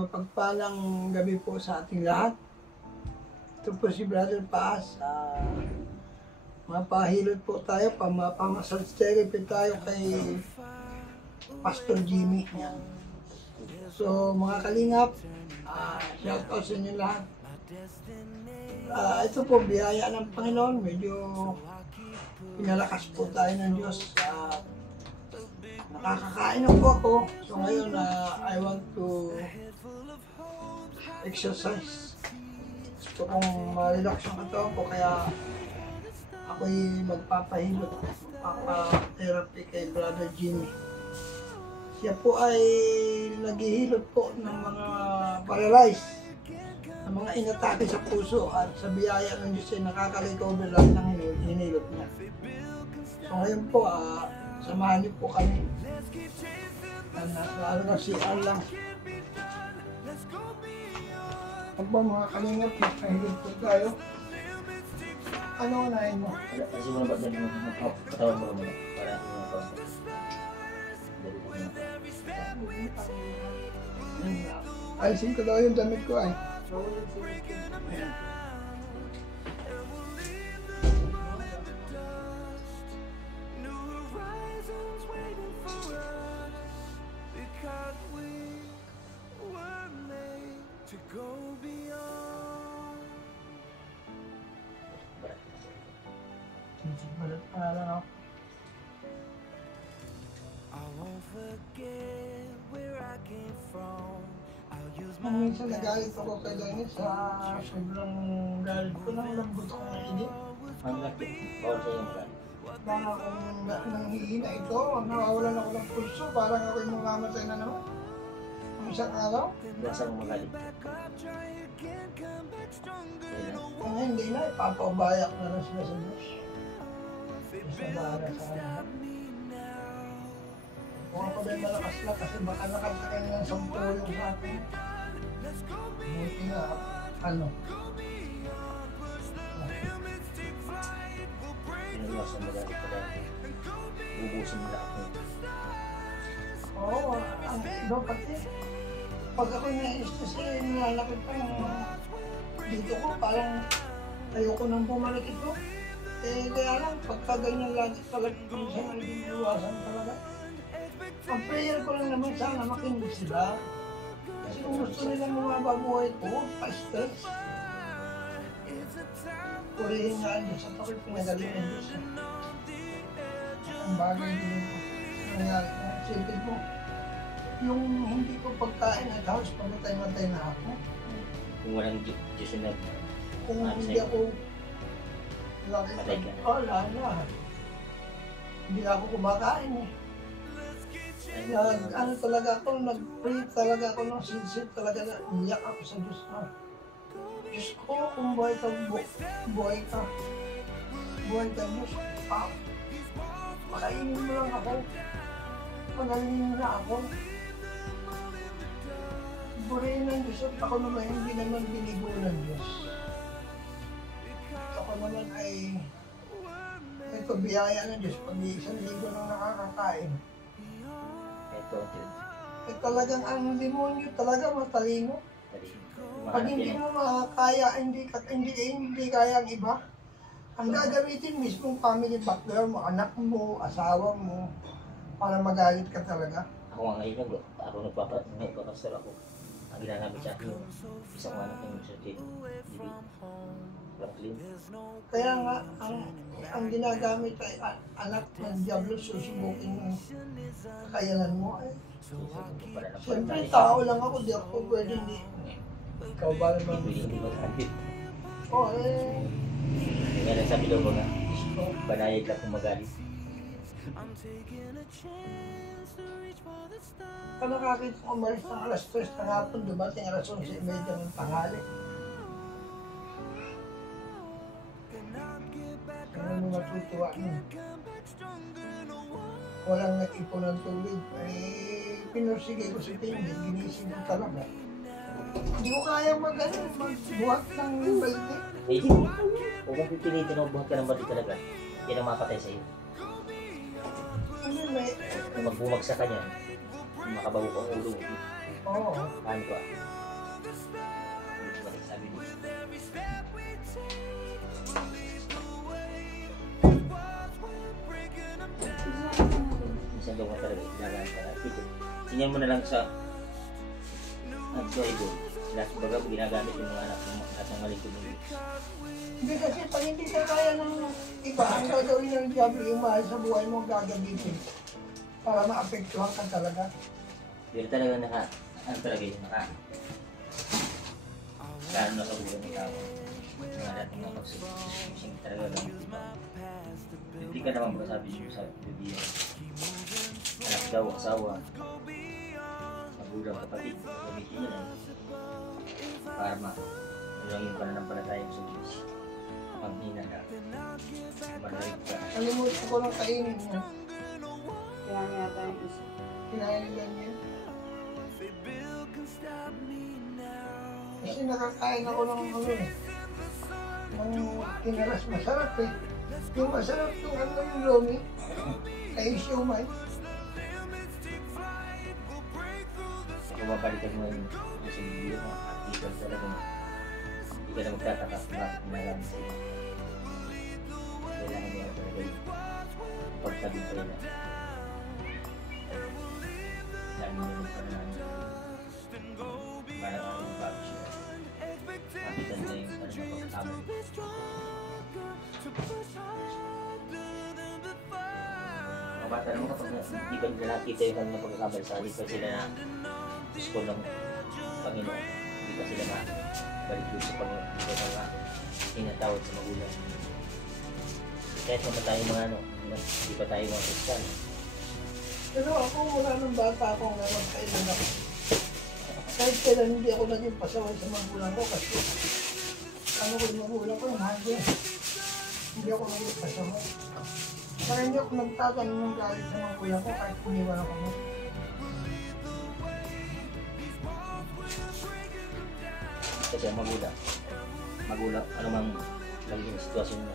mapagpalang gabi po sa ating lahat. Ito po si Brother Paas. Mapahilot po tayo, massage therapy tayo kay Pastor Jimmy. Yan. So mga kalingap, shout out sa inyo lahat. Ito po, biyaya ng Panginoon. Medyo pinalakas po tayo ng Diyos. Nakakakain na po ako. So ngayon, I want to exercise. Gusto kong ma-relax yung katawan ko, kaya ako'y magpapahilot, magpapa-therapy kay Brother Jimmy. Siya po ay naghihilot po ng mga paralyzed, ng mga inatake sa puso, at sa biyaya ng Diyos ay nakaka-recover lahat ng hinilot niya. So ngayon po, samahan niyo po kami. Lalo na si Alang. Pag ba mga kalingap, magpahilot po tayo. Ano unahin mo? Kasi mo na ba dyan yung katawan mo muna? Para hindi mo na Alisin ko daw yung damit ko ay. Balat pa lang ako. Nung minsan nagalit ako kay Dennis sa sobrang galit ko nang lambot ko ng init. ang laki. Bawal sa'yo yung mga. Baka akong nanghihina ito, nawawalan ako ng pulso, parang ako'y mamamatay na naman. Ang isang araw. Basta mo magalit. Kung hindi na, ipapabayak na lang sila sa Diyos. Sa bahala sa akin. Kung ako din malakas na kasi baka nakatakin ng sampulong sa akin. Buti na, ano? Pinuwas ang magalit ko dahil. Ubusin nila ako. Oo, ang iba pati. Pag ako na-istos nilalapit pa yung dito ko, parang ayoko nang bumalik ito. Kaya lang, pagka ganyan lagi talaga, minsan ay iwasan talaga. Ang prayer ko lang naman sana makinig sila. Kasi kung gusto nilang mababuhay ko, pa-stress. Purihin nga ang Diyos at ako'y pinagaling ng Diyos. Ang bagay din ito. Nangyari ko, sipin mo, yung hindi ko pagkain at halos pamatay-matay na ako. Kung walang Diyos na Kung hindi ako patay ka na. wala na. Hindi ako kumakain eh. Ano talaga ako, nag-pray talaga ako ng sinsit talaga na umiyak ako sa Diyos na. Diyos ko, kung buhay ka, buhay ka. Buhay ka, Diyos. Pakainin mo lang ako. Pagaling mo na ako. Burihin ng Diyos at ako naman hindi naman binigo ng Diyos. Ako naman ay ito biyaya ng Diyos. Pag isang linggo nang nakakakain. Ito, Diyos. Talagang ang demonyo talaga matalino. Pag hindi mo makakaya, hindi kaya ang iba, ang gagamitin mismong family background mo, anak mo, asawa mo, para magalit ka talaga. Ako nga ngayon, ako nagpapastor ako. Ang ginagamit sa akin yung isang anak ng Sir Franklin. Kaya nga, ang ginagamit ay anak ng Diablo, susubukin yung kakayanan mo. Siyempre, tao lang ako, di ako pwede hindi. Ikaw ba naman? Hindi magalit. Oo, eh. Kaya nagsabi daw ko na, banayad lang kung magalit. Kung nakakita ko umalis ng alas 3 ng hapon, dumating alas 11:30 ng tanghali. Kaya mo matutuwa nun. Walang nag-ipon ng tubig. Pinursige ko si Pindy, ginising ko talaga. Hindi ko kaya magbuhat ng balde. Eh, kung pipilitin mo buhat ka ng balik talaga, yan ang mapatay sa iyo. Ano may... Kung magbumagsak ka niyan, makabago pang ulo mo. Oo. Paano ka? tingnan mo na lang sa Bible. Lahat baga ginagamit yung mga anak mo at ang malikod ng Diyos. Hindi kasi pag hindi ka kaya ng iba, ang gagawin ng diablo yung mahal sa buhay mo gagamitin para maapektuhan ka talaga. Pero talaga ano talaga yun, lalo na sa buhay ng tao. Mga dating mga pagsusing talaga lang. Hindi ka naman masabi siya sa Biblia. Anak daw, asawa, magulang, kapatid, gamitin nyo lang. Para lang yung pananampalataya mo sa Diyos. Ang hina na manalig ka. Alimutan ko ng kainin mo. Kaya nga tayo isa. Kinain nila niya. Kasi nakakain ako ng ng tinaras masarap eh. Yung masarap yung yung lomi, ay siomay. Kung mabalikan mo yung sa Biblia mo, dito talaga mo. Hindi ka na magtataka kung bakit nalaman sila. Kailangan mo talaga yung pagtagumpay na. Dami mo yung pananaman. Parang ako yung bago siya. Nakita nila yung pagkakabal. Mga bata naman kapag hindi ba nila nakita yung kanilang pagkakabal sa halip pa sila na gusto ng Panginoon. Hindi pa sila balik doon sa Panginoon. Hindi pa sila tinatawad sa magulang. Kahit naman tayo mga hindi pa tayo mga Kristan. Pero ako mula ng bata akong nagkailan ako. Kahit kailan hindi ako naging pasaway sa magulang ko kasi ano ko yung magulang ko, mahal ko. Hindi ako naging pasaway. Kaya hindi ako nagtatanong ng galit sa magulang ko kahit puniwan ako mo. Kasi ang magulang, ano mang laging sitwasyon mo,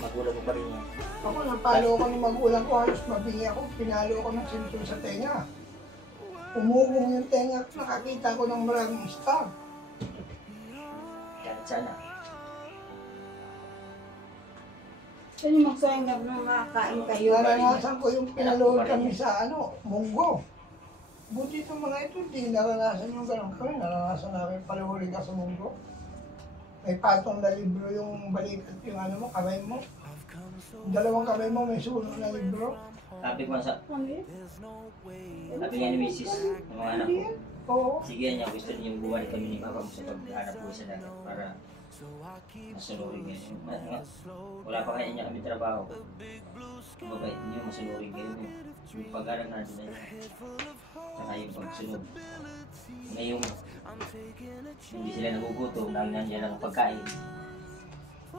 magulang mo pa rin yan. Ako, napalo ko ng magulang ko, halos mabingi ako, pinalo ko ng sinto sa tenga. Umugong yung tenga at nakakita ko ng maraming star. Kahit sana. Saan yung magsayang na makakain kayo? Naranasan ko yung pinalood kami sa munggo. Buti itong mga ito, hindi naranasan yung gano'n kami. Naranasan namin paluhuli ka sa munggo. May patong na libro yung balikat yung kamay mo. Dalawang kamay mo may suno na libro. Sabi ko sa, Ano yun? sabi nga ni Mrs. ng mga anak ko, Oo. sige niya, gusto niyo buwan kami ni Papa mo sa pag-hanap po sa dagat para masunurin kayo. Wala pa kaya niya kami trabaho. Mabait niyo, masunurin kayo. Yung pag-aral natin na yun. Saka yung pagsunod. Ngayong hindi sila nagugutom, nangyan niya lang pagkain.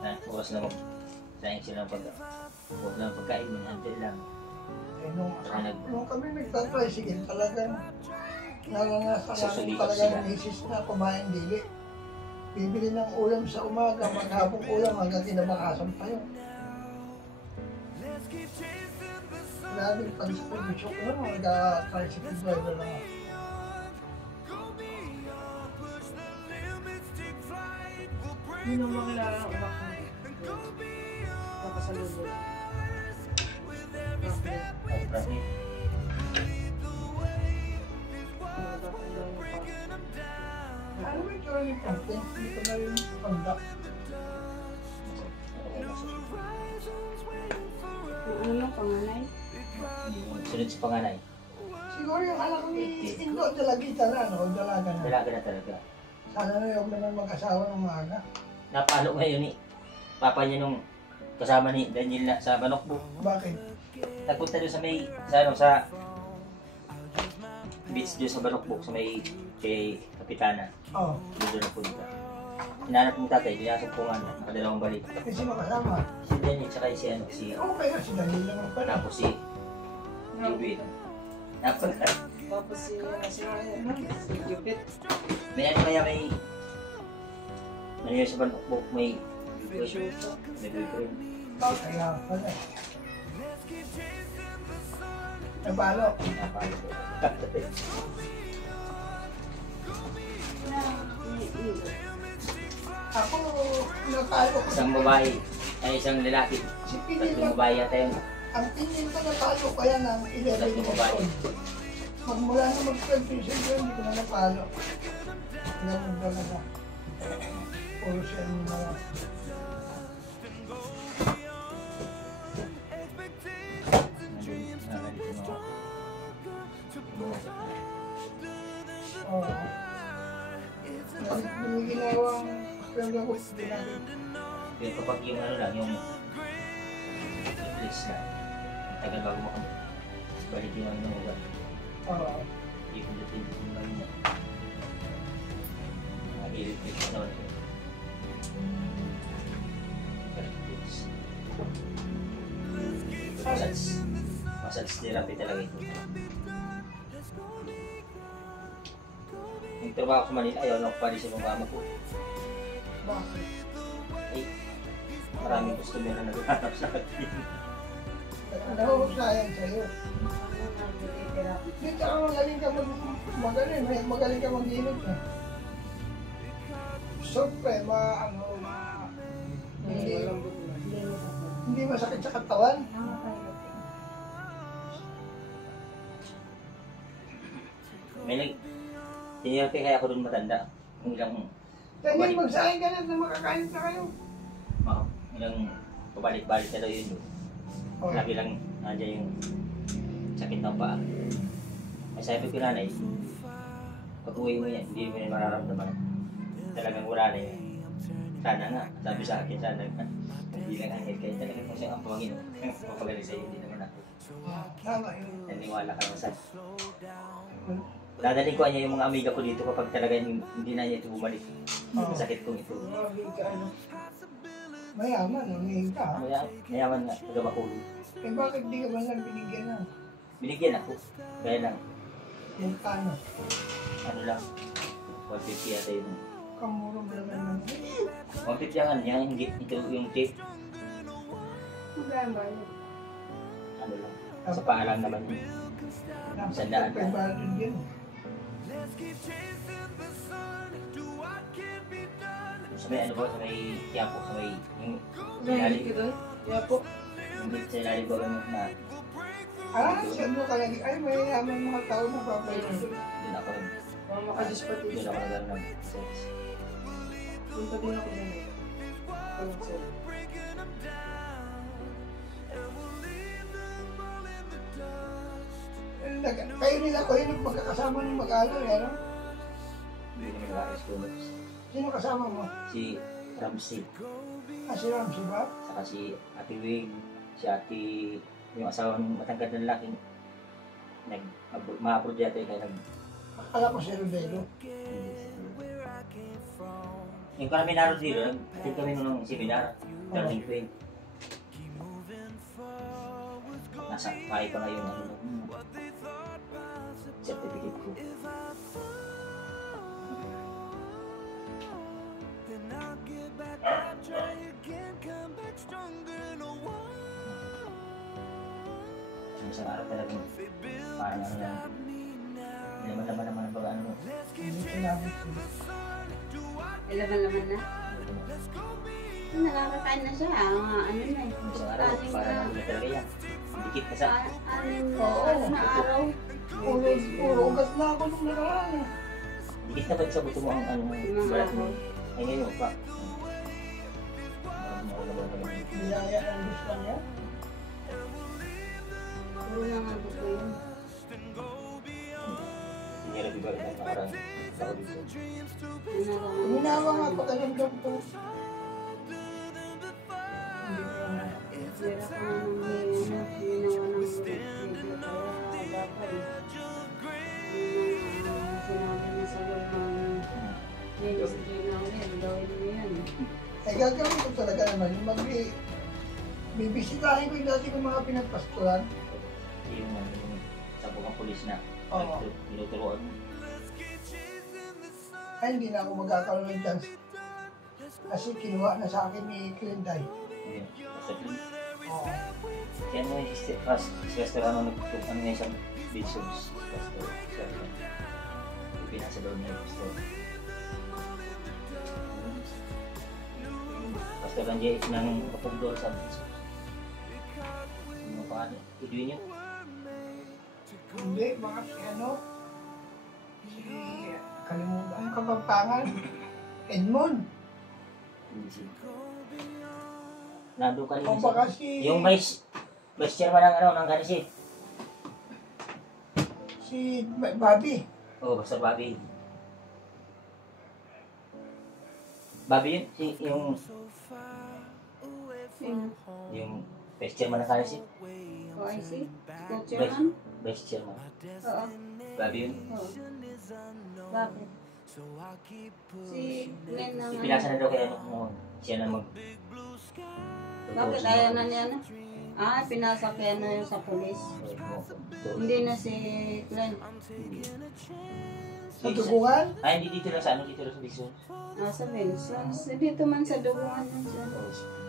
Na oras na sayang sila ng pagkain, minantil lang. Eh, nung kami nagtatricycle, talagang naranasan namin talaga ng misis na kumain dili. Bibili ng ulam sa umaga, maghapong ulam hanggang kinabakasan pa yun. Grabe, pag-bisyo ko lang, mag-tricycle driver lang ako. Yun ang mga nilalang umak ko. Nakasalubog. Ay, Frankie. Ano ba yung turning point? Hindi ko na rin conduct. Yung ano yung panganay? Sunod sa panganay. Siguro yung anak ni Indo, dalagita na, dalaga na. Dalaga na talaga. Sana na yung naman mag-asawa ng maaga. Napalo ngayon ni Papa niya nung kasama ni Daniel na sa Banokbo. Bakit? Nagpunta doon sa beach doon sa Banokbo, sa may kay Kapitana. Oo. Doon nagpunta. Hinanap ng tatay, pinasok po nga na, nakadalawang balik. Kasi makasama. Si Daniel, tsaka si Okay na, si Daniel naman pala. tapos si Jubit. Tapos, Tapos si Jupit. may ano kaya may sa Banokbo, may boyfriend. Kaya pala. Nabalo. Napalo ko. Ako, natalo ko. Isang babae, ay isang lalaki. Si Pinin Tatlong babae yata yun. ang tingin ko natalo ko yan ng 11 Tatlong years babae. old. Magmula na mag-confession yun, hindi ko na napalo. Ganun talaga. Puro siya yung mga... Oo. Yung ginawang kaya ko ginagawa. Pero kapag yung ano lang, yung place na, tagal bago balik yung ano, Oo. ipindutin mo lang yun. I-repeat na naman yun. Massage therapy talaga ito. Yung trabaho ko sa Manila, ayaw na ako pa rin sa mga amo ko. Bakit? Eh, maraming customer na naghahanap sa akin. Ano sayang sa'yo? Hindi ka magaling ka magaling ka mag-init eh. Siyempre, hindi masakit sa katawan. May tinirapi kaya ako doon matanda. Kung ilang Kaya magsayang ka na makakain na kayo. ilang pabalik-balik na daw yun doon. Okay. Lagi lang nandiyan yung sakit ng paa. Ay sabi ko nanay, pag uwi mo yan, hindi mo yan mararamdaman. Talagang wala na yun. Sana nga, sabi sa akin, sana nga. Hindi lang angel kayo, talagang kung siyang ang Panginoon. Papagaling sa'yo, hindi naman ako. Tama yun. Naniwala ka naman sa dadaling ko niya yung mga amiga ko dito kapag talaga hindi na niya ito bumalik. Ang sakit kong ito. Mayaman, humihin ka. Mayaman nga, nagabakulo. Eh bakit di ka man lang binigyan ng Binigyan ako. Kaya lang, yung kano? ano lang, 150 yata yun. Kamurong lang naman. 150 ang ano niya, hindi, ito yung tape, Magkano ba yun? ano lang, sa paalam naman yun. Sandaan. Pagbarin yun. Sa may ano ba, sa may tiyapo, sa may, yung Mahilig ka doon? Yapo. yung sa ilalim ba ganun na, Siya mo kaya ay may yaman mga tao na papayin. doon ako rin. Para makadispati Doon siya. ako nagano ng sex. Punta din ako doon. Ayun, sir. Kayo nila ko yun magkakasama ng mag-aaral, ano? Hindi naman nag-aayos ko. Sino kasama mo? Si Ramsey, Si Ramsey ba? saka si Ate Wing, si Ate, yung asawa ng matangkad na lalaking, ma-approve yata yung kaya Akala ko si Rodelo. yung kami naroon dito, nag-attend kami nung seminar, turning point. Nasa pahay pa nga yung ano, certificate ko. Isang araw talagang parang ano lang, laman-laman naman ang pag-ano mo. Hindi sinabi ko. Laman-laman na. Nakakakain na siya. Ano na eh. Isang araw, parang ano na talaga yan. Dikit ka sa, Anim Oo. na araw. Puro ugat na ako nung nakaraan eh. dikit na ba sa buto mo ang ano mo, balat mo. Ay ngayon pa. Biyaya ng Diyos lang yan. Puro na nga gusto yun. Tinirabi ba rin ang nakarang tao dito? Minawa nga pakalamdam ko. Hindi ko na. Sira ko na nung ginawa ng video kaya dapat sinabi niya sa loob ng ministry na ulit, gawin mo yan. Eh gagawin ko talaga naman. Bibisitahin ko yung dati kong mga pinagpasturan. Yung ano, yung sa bukang pulis na Oo. tinuturuan mo. Ay hindi na ako magkakaroon ng chance. Kasi kinuha na sa akin ni Clinday. Ayun, basta yun. Oo. Kaya mo yung si restaurant ano niya isang Bitsons restaurant. Pinasa daw niya yung store. Basta lang niya isinanong kapag doon sa Bitsons. Ano pa ano? Iduin niyo? Hindi, mga si ano, si, kalimutan ang kapampangan, Edmond. Nandun ka rin. O baka si, Yung vice chairman ng ano, ng Kanisi. si Bobby. Oo, basta Bobby. Bobby yun, yung Sino? vice chairman ng Kanisi. O, I see. Chairman? Vice chairman. Oo. Bobby yun. Oo. Bakit? Si Glenn naman. Ipinasa na daw kaya noon. Siya na mag... Bakit ayaw na niya na? Ah, pinasa kaya na yun sa polis. Hindi na si Glenn. Sa dugungan, Ay, hindi dito lang sa ano, dito lang sa Bison. Ah, sa Wilson. Dito man sa dugungan nun siya.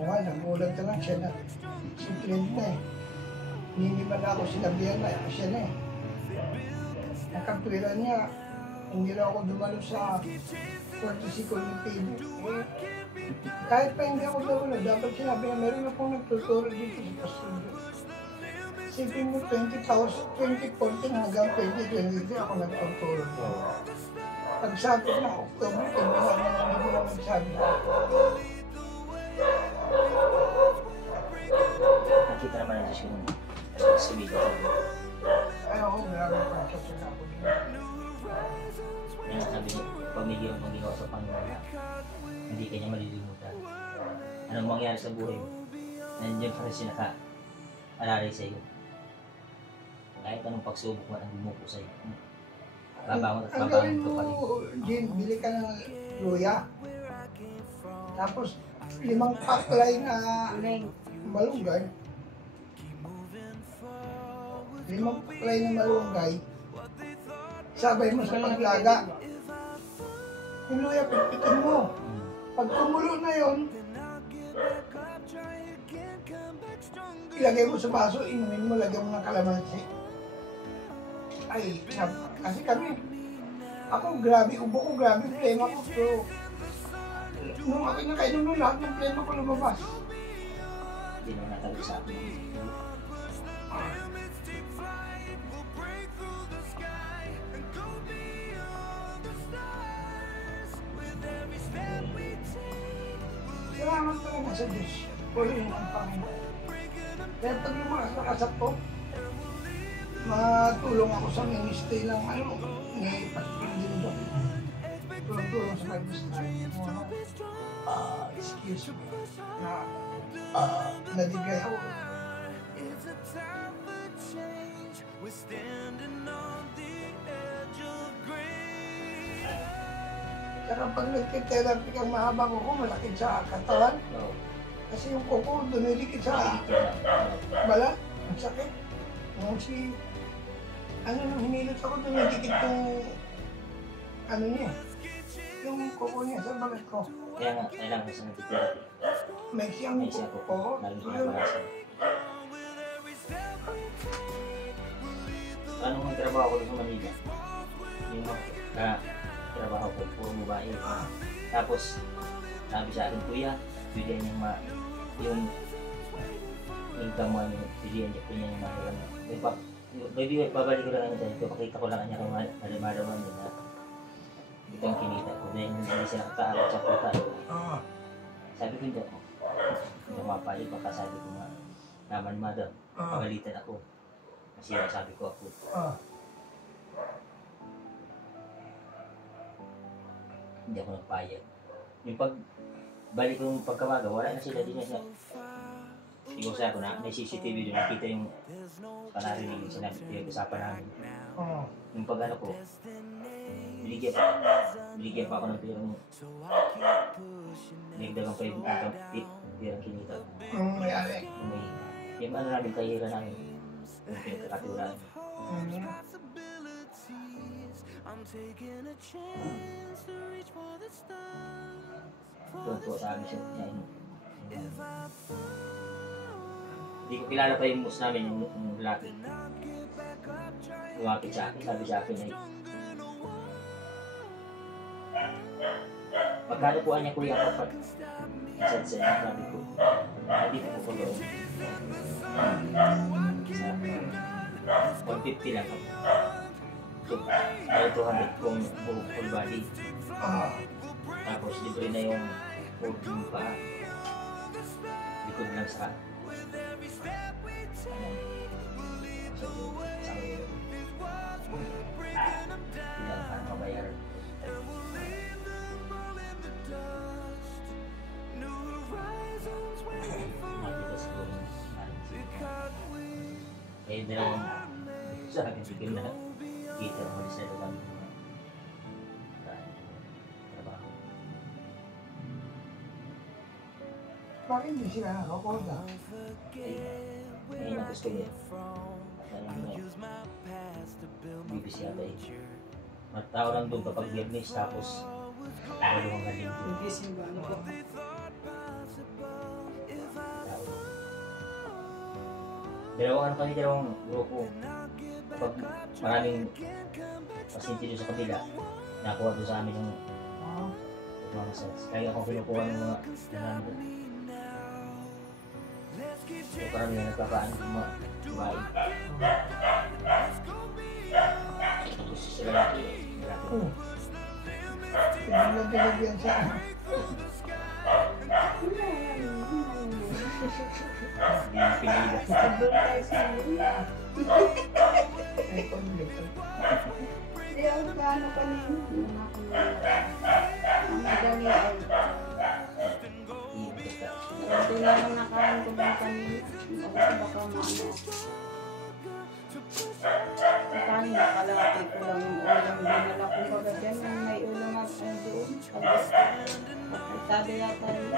oo, nagulat ka lang siya na, si Clint na eh. Hindi man ako sinabihan na, siya na eh. Nakatwiran niya, hindi na ako dumalo sa 42 ng TV. Eh, kahit pa hindi ako dumalo, dapat sinabi na meron akong nagtuturo dito sa studio. Isipin mo 2014 hanggang 2023 ako nagtuturo. Pag sabi na October, wala na hindi mo magsabi. Nakita naman natin siya nung sa video. Ay ako, marami pa sa ako. Yan ang sabi niya, pamilya ang ginawa sa Panginoon. Hindi kanya malilimutan. Anong mangyari sa buhay mo? Nandiyan pa rin siya naka-alalay sa iyo. Kahit anong pagsubok man ang bumuko sa iyo. Babangon at Ang babangon gawin ka pa rin. mo, Jim, bili ka ng luya. Tapos 5 paklay na Leng. malunggay. 5 paklay na malunggay. Sabay mo sa paglaga. Yung luya, pipitin mo. Pag kumulo na yon, ilagay mo sa baso, inumin mo, lagyan mo ng kalamansi. Ay, kasi kami, ako grabe, ubo ko grabe, plema ko. So, nung akin na kayo nung lahat ng plema ko lumabas. Hindi naman natalo sa akin. Salamat talaga sa Diyos. Puro yung ang Panginoon. Kaya pag yung mga nakasap ko, matulong ako sa ministry ng ano, may paspil din doon. Tulong sa ministry. Excuse me. Nadigay ako. Saka pag nagtitherapy kang mahabang kuko, malaki sa katawan. No. Kasi yung kuko, dumilikit sa balat. Ang sakit. Yung si, nung hinilot ako, dumilikit yung, niya. Yung kuko niya sa balat ko. Kaya nga, kailangan ko sa nagtitira. May siyang May siya po. kuko. Lalo ko na pala siya. Anong ang trabaho ko sa Manila? Yung trabaho ko, puro babae. Tapos, sabi sa akin, kuya, bigyan niya yung income mo niyo, bigyan niya po niya yung mahiram. Baby, babalik ko lang niya dahil pakita ko lang niya kung maramadaman niya na itong kinita ko. Dahil hindi siya nakakaarap sa puta. Sabi ko hindi ako. Hindi mapali, baka sabi ko nga, naman madam, pagalitan ako. Kasi sabi ko ako. Hindi ako nagpayag. Yung balik ko yung pagkawaga, wala na sila din siya. Siguro sa ako na, may CCTV doon, nakita yung panarinig yung sinabi, yung usapan namin. Yung pag-ano ko, binigyan pa ako ng pera mo. Nagdagang pa yung pirang kinita. Ang mayari. Yung ano namin, kahira namin. Yung pinagkakaturan. Doon po sa amin siya. Hindi ko kilala pa yung boss namin, yung lalaki. Lumapit sa akin, sabi sa akin ay magkano po niya kuya kapag isa sa sabi ko. Hindi po po doon. Sa 150 lang ako. So, ay 200 kung full body. Tapos libre na yung full pa. Likod lang sa bilang para mabayaran. Eh, dalawang sa akin sigil na kita mo sa dalawang trabaho. Bakit hindi sila nakapunta? Ngayon ang gusto niya. Bibis yata eh. Matao lang doon kapag Biyernes tapos dalawang galing doon. Gising ba? Ano po? Dalawang grupo. Kapag maraming pasyente doon sa kabila, nakuha doon sa amin yung mga sets. Kaya ako kinukuha ng mga nanando. So parang yung nagkakaan ng mga babae. Tapos sila laki. Pinagdalag yan sa Hindi yung pinila. Doon tayo sa ay konflict. Hindi ako gaano kanina. Ang madali ay hindi naman nakain ko ba kanina. Kasi baka maano. Kanin na kalahati ko lang yung ulam. Dinala ko baga dyan. Yung may ulam at ay doon. Tapos sabi yata rin.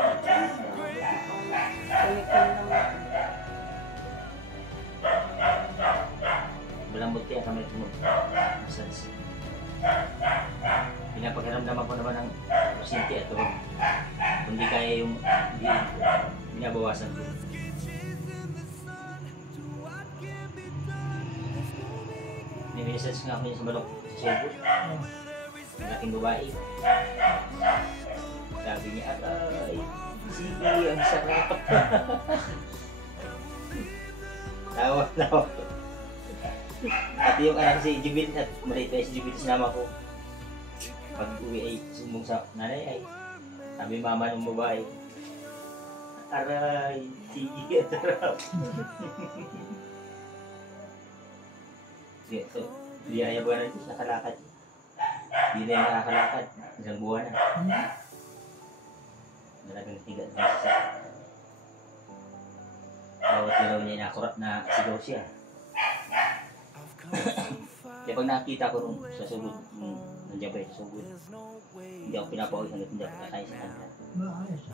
Kumikin lang ako. Malambot kaya kami massage. Pinapagharamdaman ko naman ng pasyente at huwag kundi kaya yung binabawasan ko. Niminisage nga ako sa balok sa Cebu. Laking babae. Sabi niya, atay, sige, ang sarap. Tawa. At yung anak si Jubil at maliit na si Jubil sinama ko. Pag uwi ay sumbong sa nanay ay sabi mama ng babae, aray, sige, sarap. So, biyaya ba natin nakalakad? Hindi na yung nakakalakad. Isang buwan na. Talagang tigat na siya. Bawat ilaw niya inakurat na sigaw siya. Kaya pag nakita ko nung sa sugod, nandiyan pa yung sa sugod, hindi ako pinapawag hanggang hindi ako kakain sa kanya. Malaking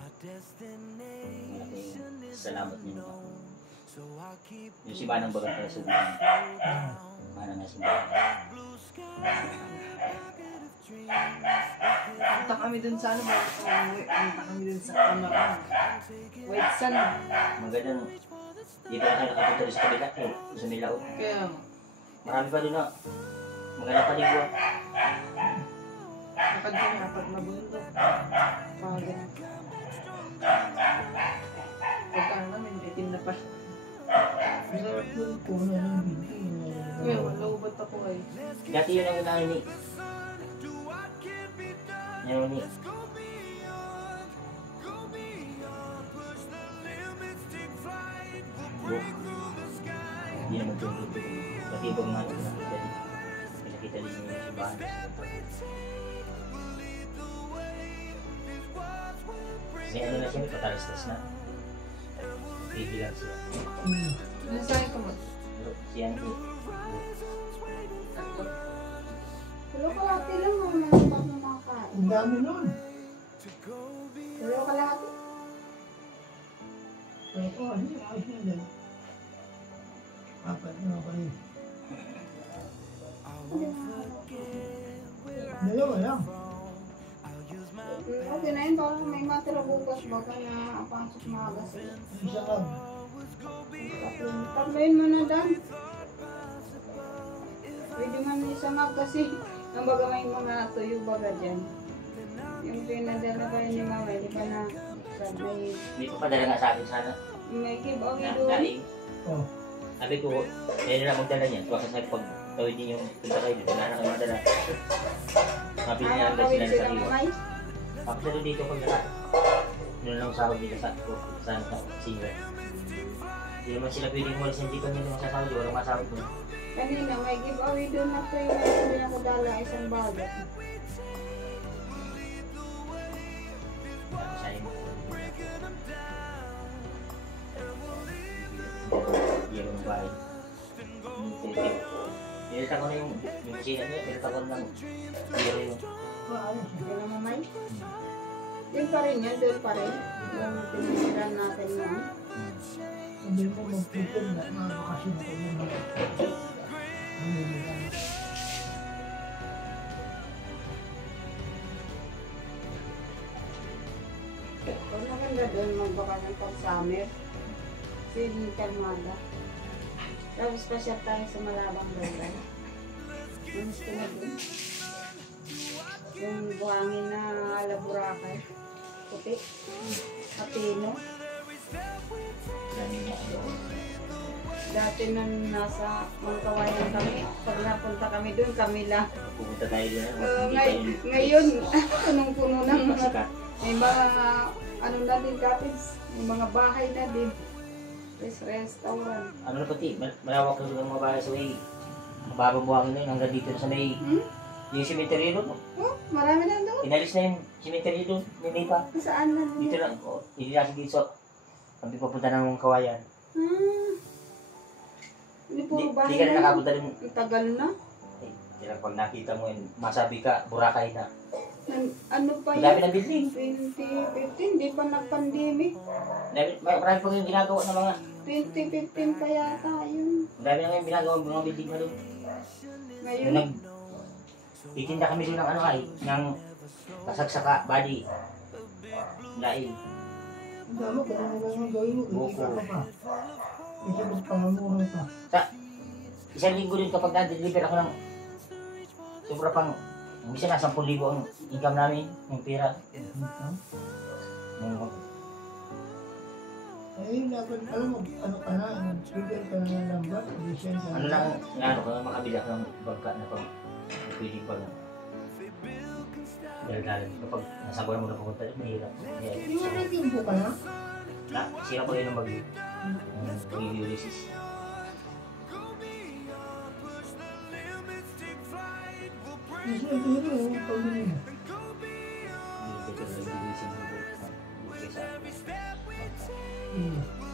salamat niyo ako. Yung si Manang bagat kaya sugod. Manang nga si Manang. Punta kami dun sa ano ba? Punta kami dun sa ano. White Sun. Magandang, di pa kayo nakapunta rin sa kabila eh, sa Milao. Kaya, Marami pa doon na magandang paliguan. nakadinapat na bundok. Pagod. Pagkaan namin, itim na pa siya. Masarap doon po na ng binti. Kaya, malaubat ako ay. Dati yun ang unahin ni. Yan ni. Hindi naman ito. Pati ibang mga nakita din. Pinakita din niya yung simbahan. May ano na siya, may patalastas na. Pigil lang siya. Nasahin ko mo. Pero siya hindi. Pero kalahati lang mo naman pa kumakain. Ang dami nun. Pero kalahati. Pero ko, ayos na din. Apat na kayo. Dalawa lang. Okay na yun, parang may matira bukas baka na pasok maaga sila. Isa lang. Tatloyin mo na Dan. Pwede man isa nga kasi ang baga may mga tuyo baga dyan. Yung pinadala kayo ni Mama, di ba na may, Hindi ko padala nga sa akin sana. may giveaway Na, doon? naing. Oh. Sabi ko, kaya na magdala niya. Baka sa pag tawid niyo yung punta kayo dito, wala na kayo madala. Mabili na lang sila Kawin ng sila sariwa. Mamay? Tapos ito dito pag naka. Yun lang sahod nila sa singer. Hindi naman sila pwedeng umalis ng dito nila masasahod. Walang masahod mo. Kanina may giveaway doon na tayo. Sabi niya ko dala isang bagat. Sayang mo. Yero ng bahay. Nilita ko na yung kusina niya. Nilita ko ng yero yung. Hindi na Mamay? Doon pa rin yun, doon pa rin. Yung pinisiran natin yun. Hindi mo magpipil na makakasyon ako yung Kung maganda doon, magbakasyon pag summer. Sige, kalmada. Tapos pasyat tayo sa Malabang Lugar. Gusto na doon. Yung buhangin na alaburakay. Puti. Kapino. Dati nang nasa Mangkawayan kami, pag napunta kami doon, kami lang. Pupunta tayo doon. Hindi tayo. Ngayon, punong-puno ng mga, Sikat. may mga, ano na din cottage, may mga bahay na din. Restaurant. Ano na pati, malawak na yung mga bahay sa way. Mababang buhangin na yun hanggang dito na sa may. Yung cemetery doon. Oh, marami na doon. Inalis na yung cemetery doon. Hindi pa. Saan na Dito lang. Hindi lang dito. Kami papunta ng Kawayan. Hindi puro bahay Hindi ka na na nakapunta din. yun. Ang tagal na. Kaya pag nakita mo yun, masabi ka, Boracay na. Ano pa Ang dami yun? ng building. 2015, di pa nag-pandemic. Marami pang yung ginagawa ng mga. 2015 pa yata yun. Ang dami na yung ginagawa ng mga building na doon. Ngayon, Yung nag... Itinda kami doon ng ano ay, ng kasagsaka, body. Laing. Ang dami, kaya na lang ang gawin mo. Hindi ka pa. Kasi magpangamuhan ka. Sa isang linggo din kapag na-deliver ako ng sobra pang, minsan na 10,000 ang income namin, yung pera. Yung, Eh, dapat, alam mo, ano ka na, mag-trigger ka na ng number, audition ka ano lang, ano ko, makabila ko ng bangka na pang pwede pa lang. Dahil kapag nasa buwan mo na pumunta, mahirap. Hindi mo na timpo ka na? Na, sila pa rin ang bagyo. Yung Ulysses. Kasi ito ito, yung pag-uli mo.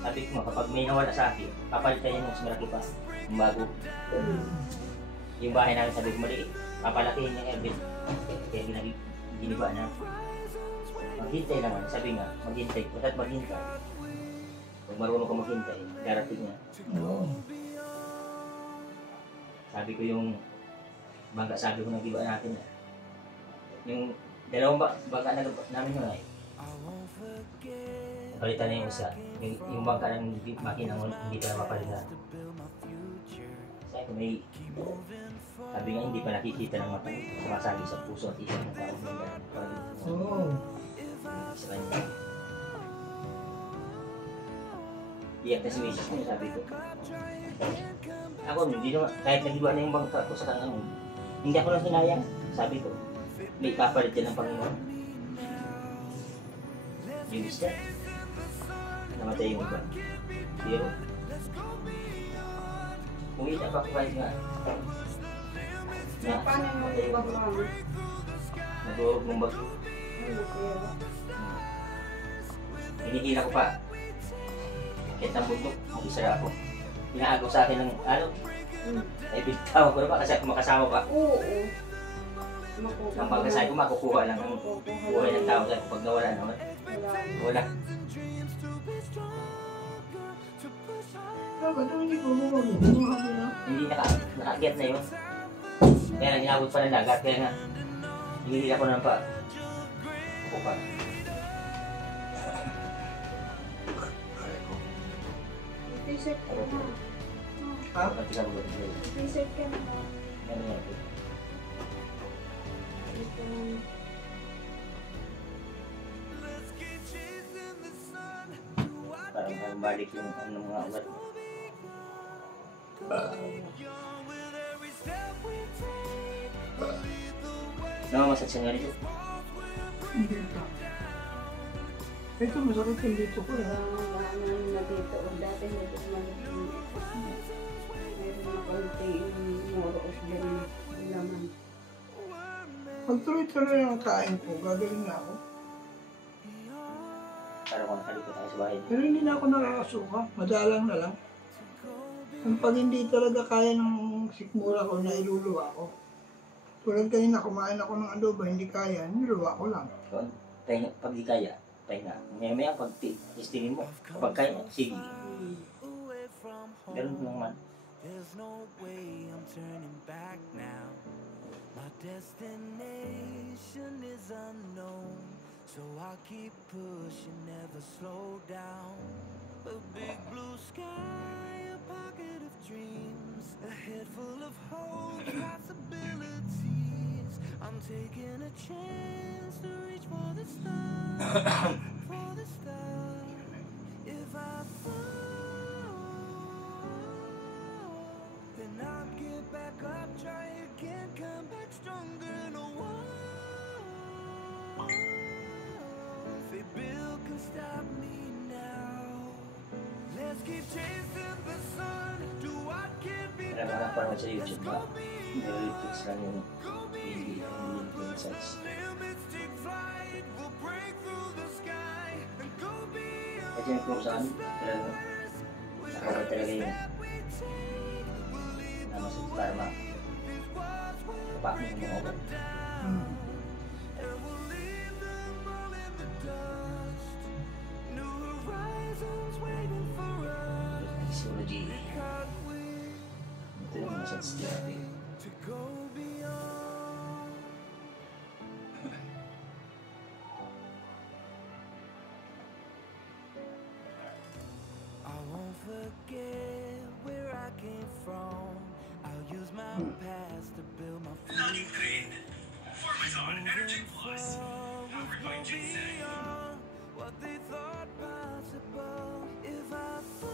Sabi ko nga, kapag may nawala sa akin, papalitan niya mas malaki pa. Yung bago. Yung bahay namin sabi ko maliit, papalakihin niya Erwin. Kaya giniba na. Maghintay naman, sabi nga, maghintay. Pagkat maghintay, pag marunong ka maghintay, darating niya. Oo. Sabi ko yung bangka, sabi ko nag-iba natin. Yung dalawang bangka na namin yun ay, palitan na yung isa. Yung bangka ng makina hindi pa na mapalitan. Sabi ko may, sabi nga hindi pa nakikita ng mata. Sumasabi sa puso at isip ng tao. Oo. Sa kanya. Iyak na si Mrs. mo, sabi ko. Ako, hindi naman, kahit nag-iba na yung bangka ko sa kanya, hindi ako lang hinayang. Sabi ko, may papalit yan ng Panginoon. Yung isa, namatay yung iba. Pero, kumita pa kahit nga. Na, paano mo ibang mga? nagurog ng bagyo. Ano kaya? Hinihila ko pa. Kahit ng bundok, mag-isa ako. Pinaagaw sa akin ng ano, ay bitaw ko na ba kasi ako makasama pa. Oo. Ang pagkasay ko makukuha lang ang buhay ng tao dahil pag nawala naman. Wala. Dapat ang hindi ko bumag. Bumag na. Hindi nakakyat na yun. Kaya lang inabot pa ng dagat. Kaya nga, hinihila ko na pa. Ako pa. T-shirt ka na. Ha? Pati sa buwan. T-shirt ka na. Ano yan? bumabalik yung ano, mga ugat mo. Namamasad siya nga rin. Hindi pa. Ito masakit yung dito ko eh. Ano na dito, o dati na dito meron na konti yung moros din yung laman. Pag tuloy-tuloy ang kain ko, gagaling na ako. Para kung nakaliko tayo sa bahay. Pero hindi na ako nakakasuka. Madalang na lang. Kung pag hindi talaga kaya ng sikmura ko na iluluwa ko. Tulad kanina, kumain ako ng adobo, hindi kaya, niluluwa ko lang. Kung tayo, pag di kaya, tayo na. Maya-maya pag testingin mo, kapag kaya, sige. Ganun naman. There's no way I'm turning back now. My destination is unknown, so I'll keep pushing, never slow down. A big blue sky, a pocket of dreams, a head full of hope, possibilities. I'm taking a chance to reach for the stars, for the stars. If I fall, then I'll get back up, try again, come back stronger. No one, say Bill can stop me now. Let's keep chasing the sun, do what can be Kaya done. nakapanood sa YouTube ba? Nililitrix lang yung hindi insights. Limits take flight, we'll break through the sky and go beyond. Ito yung kung saan, talaga, nakapanood talaga yung namasid para makapak mo yung mga ugat. Hmm. And we'll leave them all in the dust. New horizons waiting for us. Physiology. Can't Ito wait yung massage therapy. to go beyond. I won't forget where I came from. I'll use my past to build my future. Moving forward, go beyond what they thought possible. If I fall,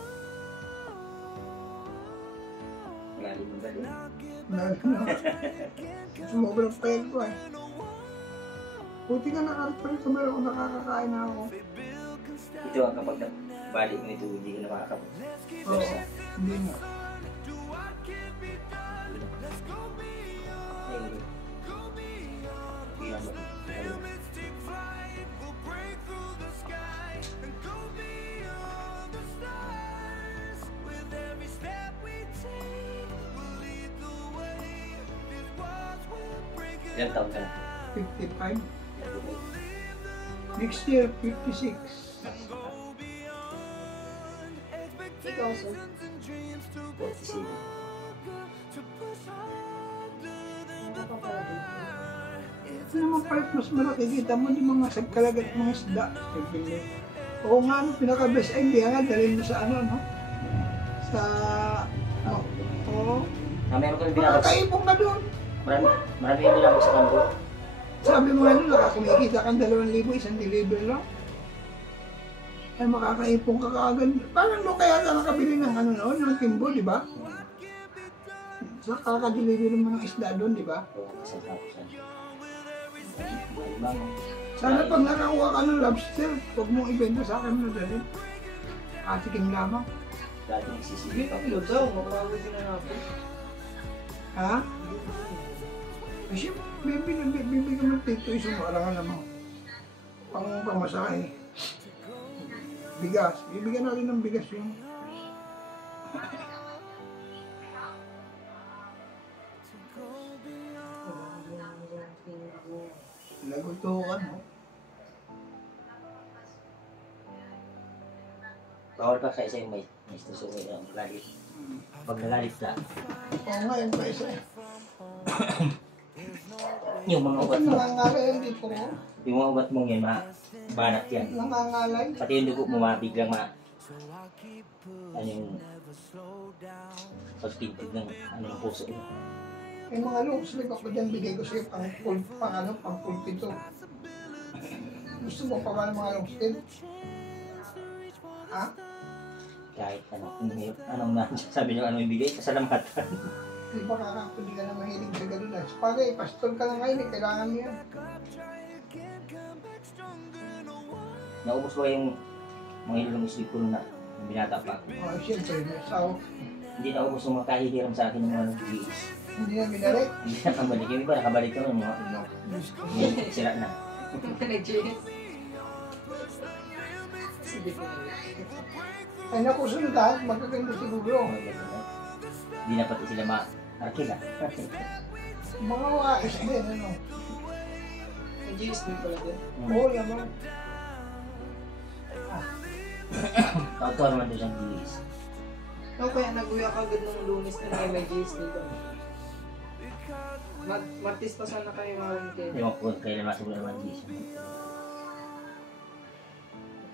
Lalim mo ba din? I'll get Lalo back na. up, try again, come Sumobrang payag ko eh. no one. Buti ka nakarating meron ako nakakakain na ako. They Bill can stop Ito ang kapag balik mo ito, hindi ka na makakapag. Let's keep Oo, hindi na. do what can be done. Let's go beyond, Ayun, go beyond. bigyan mo. Limits take flight, we'll break through the sky and go beyond the stars. With every step we take, we'll lead the way. These walls will break it Ilang taon ka na? 55. Next year, 56. go beyond. Ikaw, sir. Expectations and dreams to 47. to push harder than Ano pa pala dito? Ano naman palit mas malaki, kita mo yung mga sagkalagat mga isda. Bibili. Oo nga, ano, pinaka-best idea nga, dalhin mo sa ano, no? Sa, ano, oo. Meron kang binabas. Makakaipong ka doon. Marami yung binabas sa kanto. Sabi mo ano, nakakumikita kang 2,000, isang deliver lang. Ay makakaipong ka kaagad. Paano mo kaya ka nakabili ng ano noon, ng timbo, di ba? Sa kakadeliver mo ng isda doon, di ba? Oo, isang tapos yan. Ibang, Sana pag nakakuha ka ng lobster, huwag mong ibenta sa akin na dali. Katikin lamang. dati nagsisili pa. Ha? Kasi bibigyan mo tito isang arangan naman. Pamasahe. Bigas. Bibigyan natin ng bigas yun. Nagutukan mo. Bawal pa sa isa yung may susunod ang lalit. Pag nalalit na, Oo nga, yun pa isa eh. yung mga ugat Ano mo, nangangalay yan dito mo? yung mga ugat mong yan, banat yan. Nangangalay? Pati yung dugo mo, biglang ano yung pagpintig ng ano ng puso mo. May mga long sleeve ako dyan, bigay ko sa'yo pang pulpito. Gusto mo pa ba ng mga long sleeve? Ha? kahit anong na, sabi niyo anong ibigay, kasalamatan. Di ba hindi ka na mahilig sa ganun ah. Sabagay, pastor ka na ngayon, kailangan mo yan. Naubos ba yung mga ilong isip ko na binata pa? Oh, siyempre, may asawa. Hindi naubos yung mga kahihiram sa akin ng mga nag-iis. Hindi na binalik. Hindi na nakabalik. Yung iba nakabalik ka mga Ano, Diyos ko. sira na. Sige po. Ay naku, sundan, magaganda siguro. Hindi na pati sila ma-arkila. Mga wais din, ano. May GS din pala din. Oo naman. Tauto naman doon siyang gilis. No, kaya nag-uwi ako agad ng Lunes na may GS dito. Martis pa sana kayo mga kayo. Ewan ko kailan masubok naman gilis.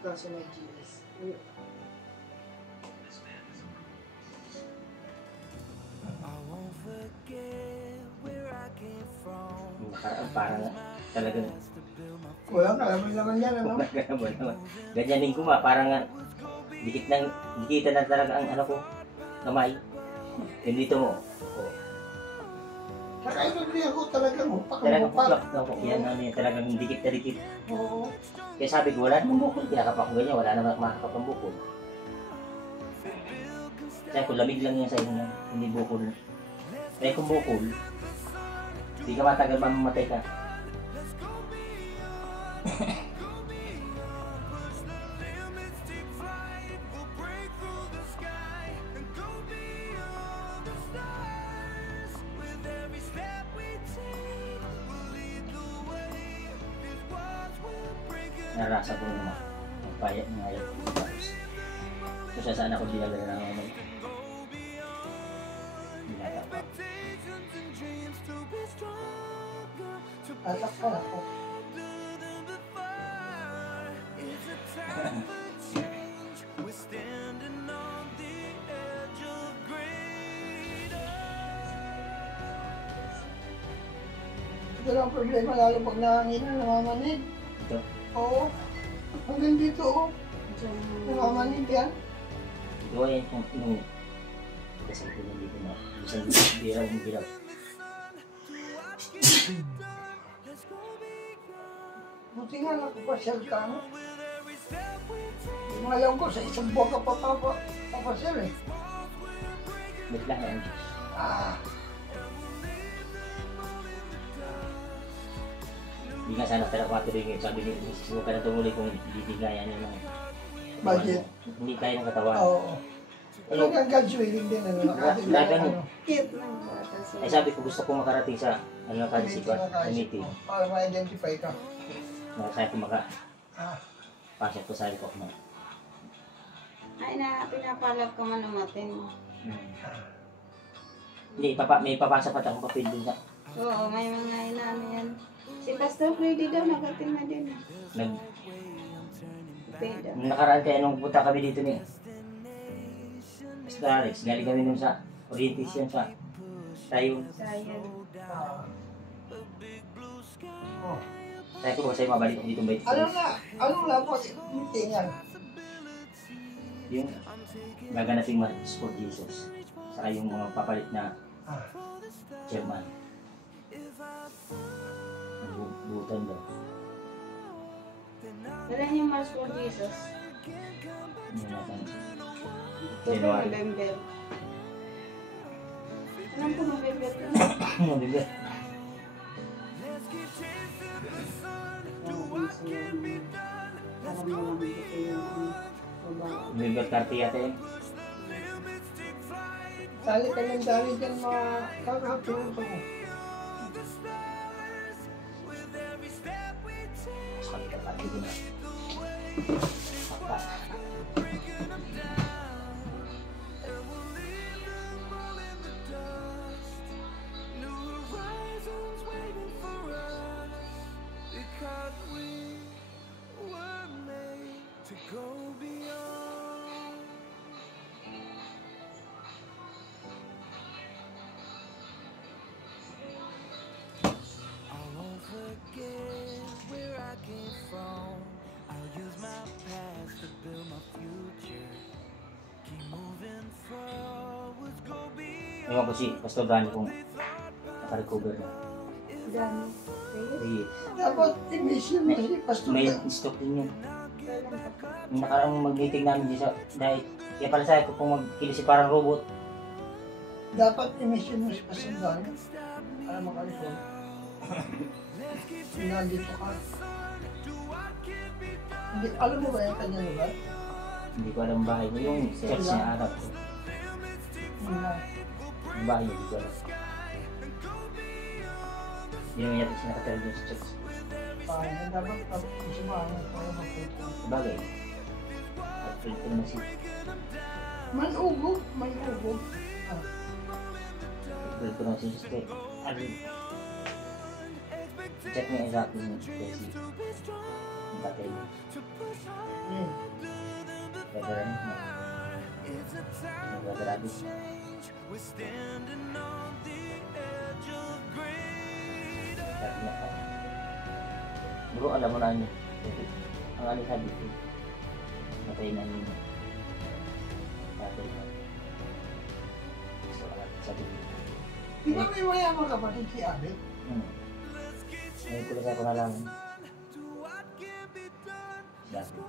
Kaso may GS. Yung nakaraan parang talagang Walang alam naman yan, ano. ganyanin ko parang dikitan na talaga ang ano ko, kamay. Yung dito mo. Oh. Saka ito din ako talagang Talagang hupak. puklak. Yan ano yun, talagang dikit na dikit. Oo. Kaya sabi ko, wala namang bukol. Kinakapa ko ganyan, wala namang makakapang bukol. Kaya kung lamig lang yan sa inyo, hindi bukol. Kaya kung bukol, hindi ka matagal mamamatay ka. Narasa ko naman. Magpayat ng ayaw. So siya saan ako dinala na naman. Binata pa. Atak pa ako. Ito lang ang problema lalo pag nangangina, namamanid. Ito. Oo. Hanggang dito, oh. Namamanid yan. Ito ay yung kasi ko lang dito na. Isang biraw. Buti nga napapasyal ka, no? Yung alam ko, sa isang buwan ka papasyal eh. Bigla na ang Diyos. Ah, Hindi nga sana talaga matuloy ngayon. Sabi ni Mrs. Huwag ka na tumuloy kung bibigayan niya ng budget. Hindi kaya ng katawan. Oo. Talagang God's willing din, ano? Nakatid Lahat ng Cute lang bata. ay sabi ko gusto ko makarating sa ano kadisipa, sa meeting. Para ma-identify ka. Sabi ko Ah, pasok ko sa likop mo. Ay na, pinapalap ka man umatin. Hindi, may papasa pa akong papel dun sa Oo, may mga inano yan. Si Pastor Freddy daw, nagating na din. nag Peda. nung nakaraan kaya nung punta kami dito ni Mr. Alex, galing kami nung sa orientation sa tayo. Sayang. oh. Sabi ko ba sa'yo mabalik ko dito ba ito? Anong na po meeting yan? Yung gaganaping March for Jesus. Saka yung mga papalit na Ah, chairman. Butan daw. Wala niyang Mars for Jesus. Yun natin. Ito po, January. November. Alam ko November ka. Bigla. Alam mo lang ito yung babae. November 30 yata yun. dali ka lang dali dyan mga kakatulong ko. Sabi ka pati ko na. Papa. Where I came from, I'll use my past to build my future. Ewan ko si Pastor Dani kung naka-recover na. Dami. Ay, Dapat i-mission mo si Pastor. may stock din yun. Yung nakaraang mag-meeting namin dito dahil kaya pala sa ko kung magkilis si parang robot. Dapat i-mission mo si Pastor Dan para makalipon. Nandito ka. Hindi, alam mo ba yung kanya lugar? Hindi ko alam bahay niya. Yung church niya Arab. Yung bahay niya, hindi ko alam. Hindi naman yata siya nakatala doon sa church. Dapat isimahan para mapunta. Sabagay. At pwede ko naman siya. Manugog. Manugog. Pwede ko naman siya siya. Ano? Check mo yung exact yung kasi yung tatay mo. Gagaran mo. Gagarabi. Sabi niya pa. Bro, alam mo na niyo. Ang ano sabi ko, matay na yung tatay mo. So, sabi ko. Di ba may mayamang kapatid si Abel? Ngayon ko lang ako nalaman. Sabi.